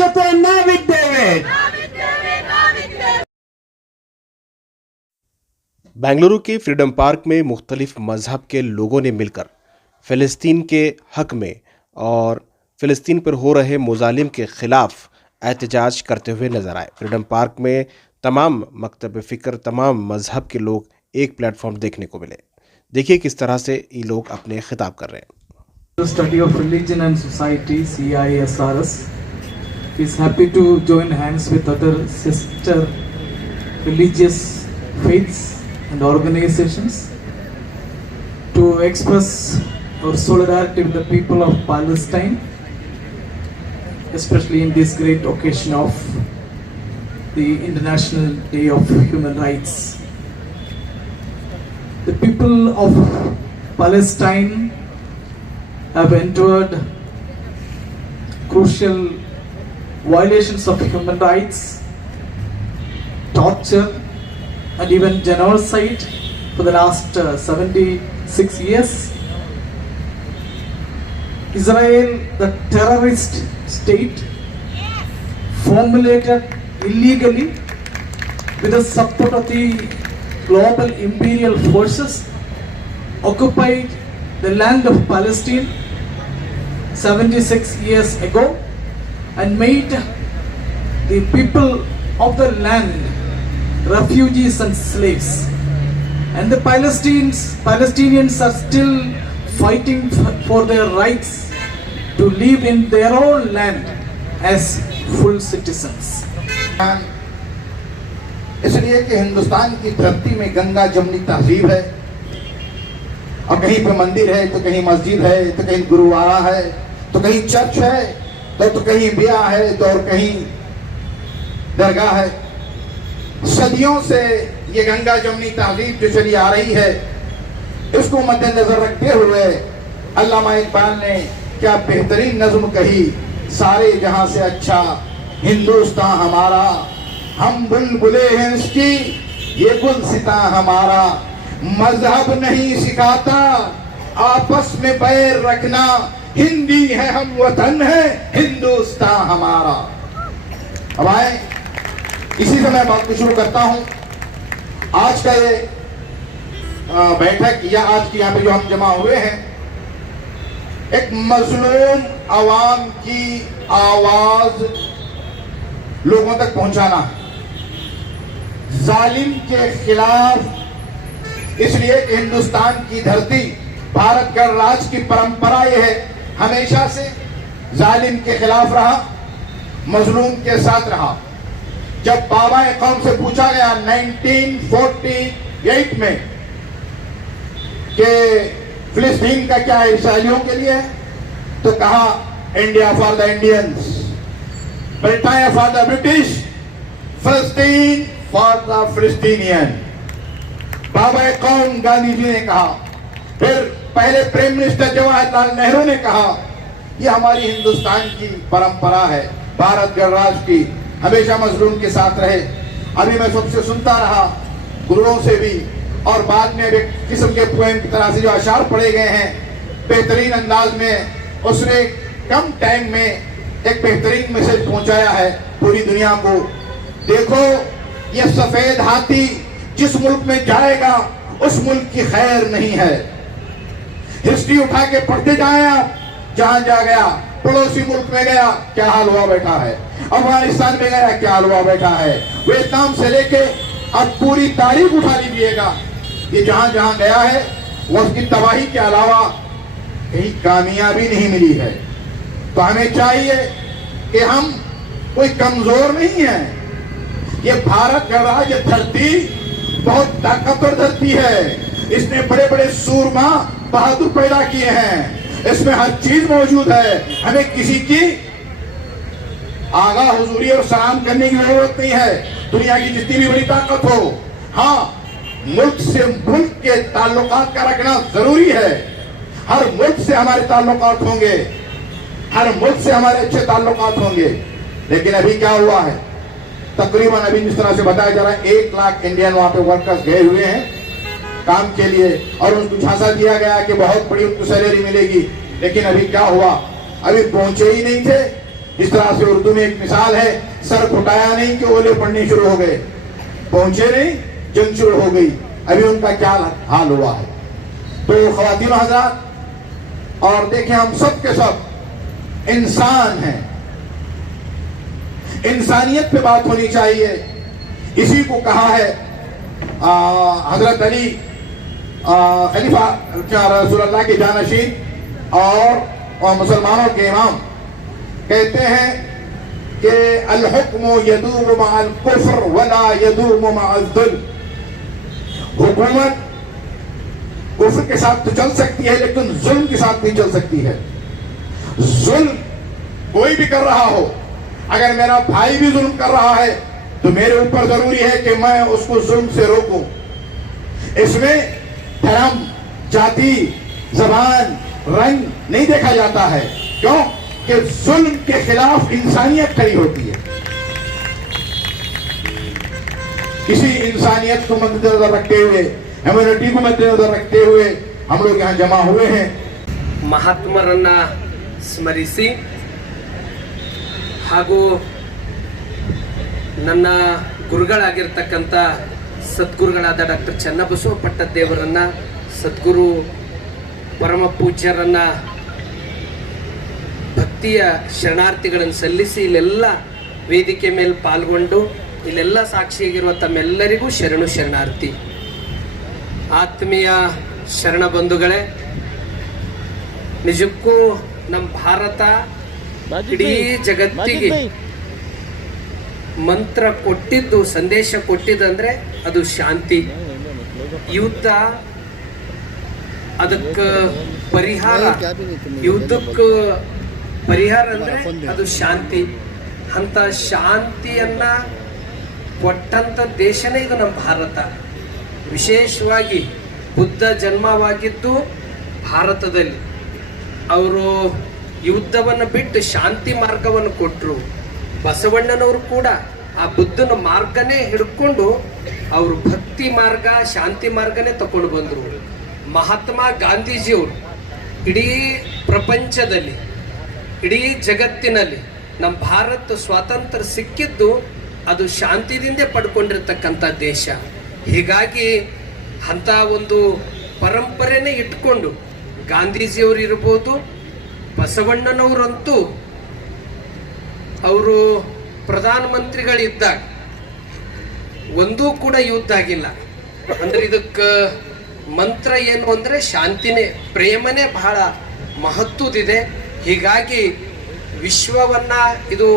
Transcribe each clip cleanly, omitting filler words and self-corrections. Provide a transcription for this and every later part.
ಸ್ವಚ್ಛತೆ ನಾವಿದ್ದೇವೆ. बेंगलुरु के फ्रीडम पार्क में मुख्तलिफ मजहब के लोगों ने मिलकर फ़लस्तीन के हक में और फ़लस्तीन पर हो रहे मुजालिम के ख़िलाफ़ एहतजाज करते हुए नज़र आए। फ्रीडम पार्क में तमाम मकतब फ़िक्र, तमाम मजहब के लोग एक प्लेटफॉर्म देखने को मिले। देखिए किस तरह से ये लोग अपने खिताब कर रहे हैं। Study of Religion and Society CISRS is happy to join hands with other sister religious faiths and organizations to express our solidarity with the people of Palestine, especially in this great occasion of the International Day of Human Rights. The people of Palestine have endured crucial violations of human rights, torture, and even genocide for the last 76 years. Israel, the terrorist state, formulated illegally with the support of the global imperial forces, occupied the land of Palestine 76 years ago and made the people of the land refugees and slaves. And the Palestinians are still fighting for their rights to live in their own land as full citizens. इसलिए कि हिंदुस्तान की धरती में गंगा जमनी तहजीब है और कहीं पे मंदिर है तो कहीं मस्जिद है तो कहीं गुरुद्वारा है तो कहीं चर्च है तो कहीं ब्याह है तो और कहीं दरगाह है। सदियों से ये गंगा जमनी तहजीब जो चली आ रही है इसको मद्देनजर रखते हुए अल्लामा इकबाल ने क्या बेहतरीन नज़्म कही, सारे जहां से अच्छा हिंदुस्तान हमारा, हम बुलबुले हैं इसकी ये गुलसिता हमारा, मजहब नहीं सिखाता आपस में बैर रखना, हिंदी है हम वतन है हिंदुस्तान हमारा। अब आए इसी से मैं बात को शुरू करता हूं। आज का ये बैठक या आज की यहाँ पे जो हम जमा हुए हैं एक मजलूम आवाम की आवाज लोगों तक पहुंचाना है, जालिम के खिलाफ। इसलिए कि हिंदुस्तान की धरती, भारत का राज की परंपरा यह है, हमेशा से जालिम के खिलाफ रहा, मजलूम के साथ रहा। जब बाबा कौम से पूछा गया 1948 में कि फिलिस्तीन का क्या इसराइलियों के लिए है, तो कहा India for the Indians, Britain for the British, फिलिस्तीन फॉर द फिलिस्तीनियन। बाबा कौम गांधी जी ने कहा, फिर पहले प्राइम मिनिस्टर जवाहरलाल नेहरू ने कहा, यह हमारी हिंदुस्तान की परंपरा है, भारत गणराज्य की, हमेशा मजलूम के साथ रहे। अभी मैं सबसे सुनता रहा, गुरुओं से भी, और बाद में एक किस्म के पोएम की तरह से जो अशार पढ़े गए हैं बेहतरीन अंदाज में, उसने कम टाइम में एक बेहतरीन मैसेज पहुंचाया है पूरी दुनिया को। देखो ये सफेद हाथी जिस मुल्क में जाएगा उस मुल्क की खैर नहीं है। हिस्ट्री उठा के पढ़ते जाए आप, जहां जा गया, पड़ोसी मुल्क में गया क्या हाल हुआ बैठा है, अफगानिस्तान में गया क्या हाल हुआ बैठा है, वियतनाम से लेके अब पूरी तारीख उठा लीजिएगा, ये जहां जहां गया है वो उसकी तबाही के अलावा कहीं कामयाबी नहीं मिली है। तो हमें चाहिए कि हम कोई कमजोर नहीं है, ये भारत का राज्य धरती बहुत ताकतवर धरती है, इसने बड़े बड़े सूरमा बहादुर पैदा किए हैं, इसमें हर चीज मौजूद है। हमें किसी की आगा हुजूरी और सलाम करने की जरूरत नहीं है, दुनिया की जितनी भी बड़ी ताकत हो। हाँ, मुल्क से मुल्क के ताल्लुकात का रखना जरूरी है, हर मुल्क से हमारे ताल्लुकात होंगे, हर मुल्क से हमारे अच्छे ताल्लुकात होंगे। लेकिन अभी क्या हुआ है, तकरीबन अभी जिस तरह से बताया जा रहा है 1 लाख इंडियन वहां पे वर्कर्स गए हुए हैं काम के लिए, और उनको झांसा दिया गया कि बहुत बड़ी उनको सैलरी मिलेगी। लेकिन अभी क्या हुआ, अभी पहुंचे ही नहीं थे, इस तरह से उर्दू में एक मिसाल है, सर फुटाया नहीं कि ओले पड़ने शुरू हो गए, पहुंचे नहीं जंग शुरू हो गई। अभी उनका क्या हाल हुआ है। तो ख्वातीन हज़रात, और देखें हम सब के सब इंसान हैं, इंसानियत पे बात होनी चाहिए। इसी को कहा है हजरत अली खलीफा क्या रसूलुल्लाह के जानशीन और मुसलमानों के इमाम कहते हैं कि अल हुक्म यदूम मअल कुफ्र वला यदूम मअल जुल्म। हुकूमत कुफ्र के साथ तो चल सकती है लेकिन जुल्म के साथ नहीं चल सकती है। जुल्म कोई भी कर रहा हो, अगर मेरा भाई भी जुल्म कर रहा है तो मेरे ऊपर जरूरी है कि मैं उसको जुल्म से रोकूं। इसमें धर्म, जाति, जबान, रंग नहीं देखा जाता है। क्यों? कि जुल्म के खिलाफ इंसानियत खड़ी होती है। इसी इंसानियत को मद्देनजर रखते हुए, ह्यूमैनिटी को मद्देनजर रखते हुए हम लोग यहाँ जमा हुए हैं। ಮಹಾತ್ಮರನ್ನ ಸ್ಮರಿಸಿ ಹಾಗೂ ನನ್ನ ಗುರುಗಳಾಗಿರ್ತಕ್ಕಂಥ ಸದ್ಗುರುಗಳಾದ ಡಾಕ್ಟರ್ ಚನ್ನಬಸವ ಪಟ್ಟದೇವರನ್ನ, ಸದ್ಗುರು ಪರಮ ಪೂಜ್ಯರನ್ನ ಭಕ್ತಿಯ ಶರಣಾರ್ಥಿಗಳನ್ನು ಸಲ್ಲಿಸಿ ಇಲ್ಲೆಲ್ಲ ವೇದಿಕೆ ಮೇಲೆ ಪಾಲ್ಗೊಂಡು ಇಲ್ಲೆಲ್ಲ ಸಾಕ್ಷಿಯಾಗಿರುವ ತಮ್ಮೆಲ್ಲರಿಗೂ ಶರಣು ಶರಣಾರ್ಥಿ. ಆತ್ಮೀಯ ಶರಣ ಬಂಧುಗಳೇ, ನಿಜಕ್ಕೂ ನಮ್ಮ ಭಾರತ ಇಡೀ ಜಗತ್ತಿಗೆ ಮಂತ್ರ ಕೊಟ್ಟಿದ್ದು, ಸಂದೇಶ ಕೊಟ್ಟಿದ್ದಂದ್ರೆ ಅದು ಶಾಂತಿ. ಯುದ್ಧ ಅದಕ್ಕೆ ಪರಿಹಾರ, ಯುದ್ಧಕ್ಕೆ ಪರಿಹಾರ ಅಂದ್ರೆ ಅದು ಶಾಂತಿ. ಅಂತ ಶಾಂತಿಯನ್ನ ಕೊಟ್ಟಂತ ದೇಶನೇ ಇದು ನಮ್ಮ ಭಾರತ. ವಿಶೇಷವಾಗಿ ಬುದ್ಧ ಜನ್ಮವಾಗಿದ್ದು ಭಾರತದಲ್ಲಿ. ಅವರು ಯುದ್ಧವನ್ನು ಬಿಟ್ಟು ಶಾಂತಿ ಮಾರ್ಗವನ್ನು ಕೊಟ್ಟರು. ಬಸವಣ್ಣನವರು ಕೂಡ ಆ ಬುದ್ಧನ ಮಾರ್ಗನೇ ಹಿಡ್ಕೊಂಡು ಅವರು ಭಕ್ತಿ ಮಾರ್ಗ, ಶಾಂತಿ ಮಾರ್ಗನೇ ತಗೊಂಡು ಬಂದರು. ಮಹಾತ್ಮ ಗಾಂಧೀಜಿಯವರು ಇಡೀ ಪ್ರಪಂಚದಲ್ಲಿ, ಇಡೀ ಜಗತ್ತಿನಲ್ಲಿ ನಮ್ಮ ಭಾರತ ಸ್ವಾತಂತ್ರ್ಯ ಸಿಕ್ಕಿದ್ದು ಅದು ಶಾಂತಿದಿಂದ ಪಡ್ಕೊಂಡಿರ್ತಕ್ಕಂಥ ದೇಶ. ಹೀಗಾಗಿ ಅಂಥ ಒಂದು ಪರಂಪರೆನೇ ಇಟ್ಕೊಂಡು ಗಾಂಧೀಜಿಯವರು ಇರ್ಬೋದು, ಬಸವಣ್ಣನವರಂತೂ ಅವರು ಪ್ರಧಾನಮಂತ್ರಿಗಳಿದ್ದಾಗ ಒಂದೂ ಕೂಡ ಯುದ್ಧ ಆಗಿಲ್ಲ. ಅಂದ್ರೆ ಇದಕ್ಕೆ ಮಂತ್ರ ಏನು ಅಂದ್ರೆ ಶಾಂತಿನೇ, ಪ್ರೇಮನೇ ಬಹಳ ಮಹತ್ವದಿದೆ. ಹೀಗಾಗಿ ವಿಶ್ವವನ್ನ ಇದು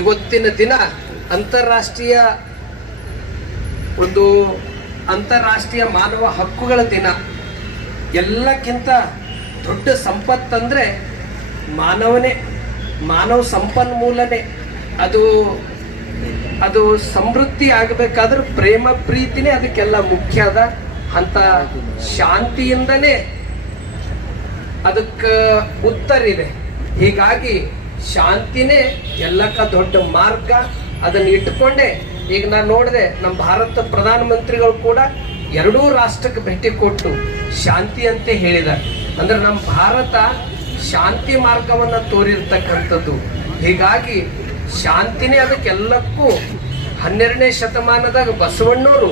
ಇವತ್ತಿನ ದಿನ ಅಂತಾರಾಷ್ಟ್ರೀಯ ಮಾನವ ಹಕ್ಕುಗಳ ದಿನ. ಎಲ್ಲಕ್ಕಿಂತ ದೊಡ್ಡ ಸಂಪತ್ತಂದ್ರೆ ಮಾನವನೇ, ಮಾನವ ಸಂಪನ್ಮೂಲನೇ. ಅದು ಸಮೃದ್ಧಿ ಆಗಬೇಕಾದ್ರೆ ಪ್ರೇಮ ಪ್ರೀತಿನೇ ಅದಕ್ಕೆಲ್ಲ ಮುಖ್ಯ ಅದ. ಅಂತ ಶಾಂತಿಯಿಂದನೇ ಅದಕ್ಕೆ ಉತ್ತರ ಇದೆ. ಹೀಗಾಗಿ ಶಾಂತಿನೇ ಎಲ್ಲಕ್ಕ ದೊಡ್ಡ ಮಾರ್ಗ. ಅದನ್ನ ಇಟ್ಟುಕೊಂಡೇ ಈಗ ನಾನು ನೋಡಿದೆ, ನಮ್ಮ ಭಾರತ ಪ್ರಧಾನಮಂತ್ರಿಗಳು ಕೂಡ ಎರಡೂ ರಾಷ್ಟ್ರಕ್ಕೆ ಭೇಟಿ ಕೊಟ್ಟು ಶಾಂತಿ ಅಂತ ಹೇಳಿದ್ದಾರೆ. ಅಂದ್ರೆ ನಮ್ಮ ಭಾರತ ಶಾಂತಿ ಮಾರ್ಗವನ್ನ ತೋರಿರ್ತಕ್ಕಂಥದ್ದು. ಹೀಗಾಗಿ ಶಾಂತಿನೇ ಅದಕ್ಕೆಲ್ಲಕ್ಕೂ 12ನೇ ಶತಮಾನದಾಗ ಬಸವಣ್ಣವರು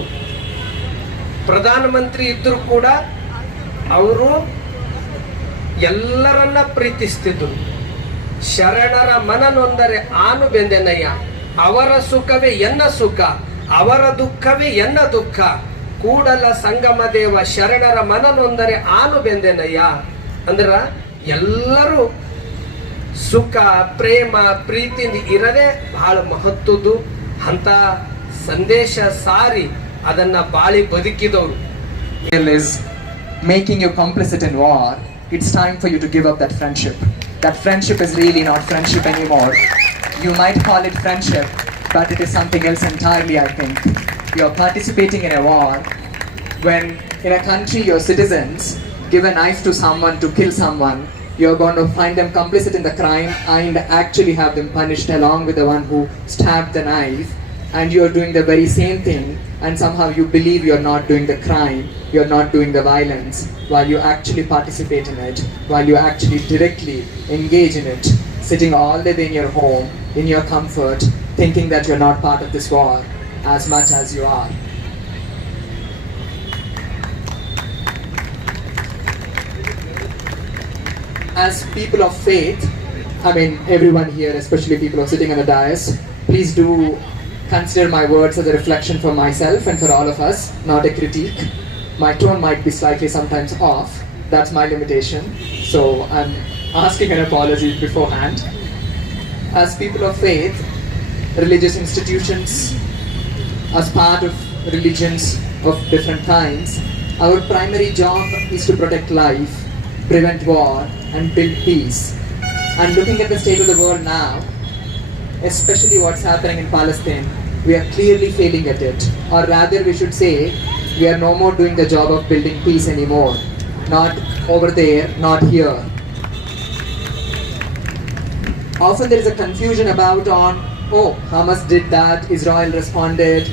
ಪ್ರಧಾನಮಂತ್ರಿ ಇದ್ದರೂ ಕೂಡ ಅವರು ಎಲ್ಲರನ್ನ ಪ್ರೀತಿಸ್ತಿದ್ರು. ಶರಣರ ಮನ ನೊಂದರೆ ಆನು ಬೆಂದೆನಯ್ಯ, ಅವರ ಸುಖವೇ ಎನ್ನ ಸುಖ, ಅವರ ದುಃಖವೇ ಎನ್ನ ದುಃಖ, ಕೂಡಲ ಸಂಗಮ ದೇವ ಶರಣರ ಮನ ನೊಂದರೆ ಆನು ಬೆಂದೆನಯ್ಯ. ಅಂದ್ರ ಎಲ್ಲರೂ ಸುಖ, ಪ್ರೇಮ, ಪ್ರೀತಿಯಿಂದ ಇರದೆ ಬಹಳ ಮಹತ್ವದ್ದು. ಅಂತ ಸಂದೇಶ ಸಾರಿ ಅದನ್ನ ಬಾಳಿ ಬದುಕಿದವರು. is making you complicit in war, it's time for you to give up that friendship. That friendship is really not friendship anymore. You might call it friendship, but it is something else entirely, I think. You're participating in a war when in a country your citizens give a knife to someone to kill someone. You're going to find them complicit in the crime and actually have them punished along with the one who stabbed the knife. And you're doing the very same thing, and somehow you believe you're not doing the crime, you're not doing the violence, while you actually participate in it, while you actually directly engage in it. sitting all the day in your home, in your comfort, thinking that you're not part of this war as much as you are. As people of faith, I mean everyone here, especially people who are sitting on the dais, please do consider my words as a reflection for myself and for all of us, not a critique. My tone might be slightly sometimes off, that's my limitation, so I'm asking an apology beforehand. As people of faith, religious institutions, as part of religions of different kinds, our primary job is to protect life, prevent war, and build peace. And looking at the state of the world now, especially what's happening in Palestine, we are clearly failing at it. Or rather, we should say, we are no more doing the job of building peace anymore. Not over there, not here. Often there is a confusion about oh, Hamas did that, Israel responded,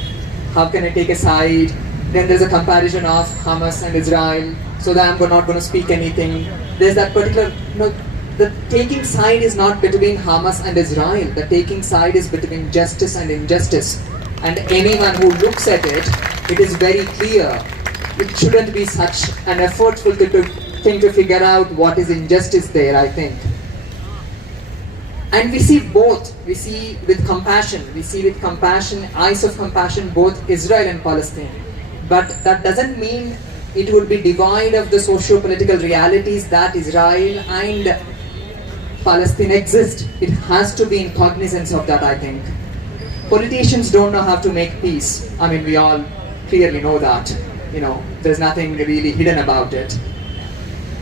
how can I take a side? Then there's a comparison of Hamas and Israel, so that I'm not going to speak anything. There's that particular, the taking side is not between Hamas and Israel. The taking side is between justice and injustice. And anyone who looks at it, it is very clear. It shouldn't be such an effortful thing to figure out what is injustice there, I think. And we see both. We see with compassion, eyes of compassion, both Israel and Palestine. But that doesn't mean it would be devoid of the socio-political realities that Israel and Palestine exist. It has to be in cognizance of that, I think. Politicians don't know how to make peace. I mean, we all clearly know that. There's nothing really hidden about it.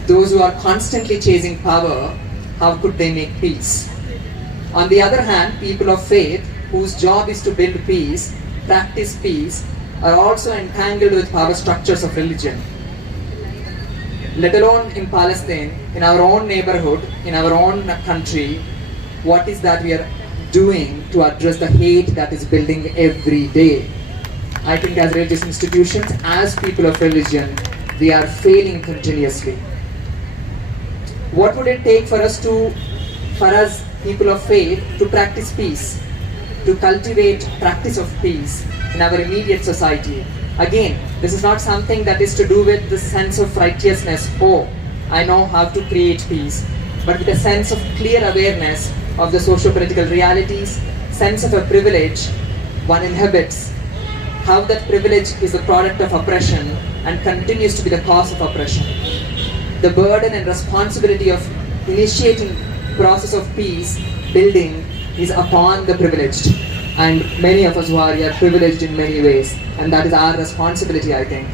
Those who are constantly chasing power, how could they make peace? On the other hand, people of faith, whose job is to build peace, practice peace, are also entangled with power structures of religion. Let alone in Palestine, in our own neighborhood, in our own country, what is that we are doing to address the hate that is building every day? I think as religious institutions, as people of religion, we are failing continuously. What would it take for us people of faith, to practice peace, to cultivate practice of peace in our immediate society? Again, this is not something that is to do with the sense of righteousness, oh, I know how to create peace, but with a sense of clear awareness of the socio-political realities, sense of a privilege one inhabits, how that privilege is the product of oppression and continues to be the cause of oppression. The burden and responsibility of initiating process of peace building is upon the privileged, and many of us who are here privileged in many ways, and that is our responsibility, I think.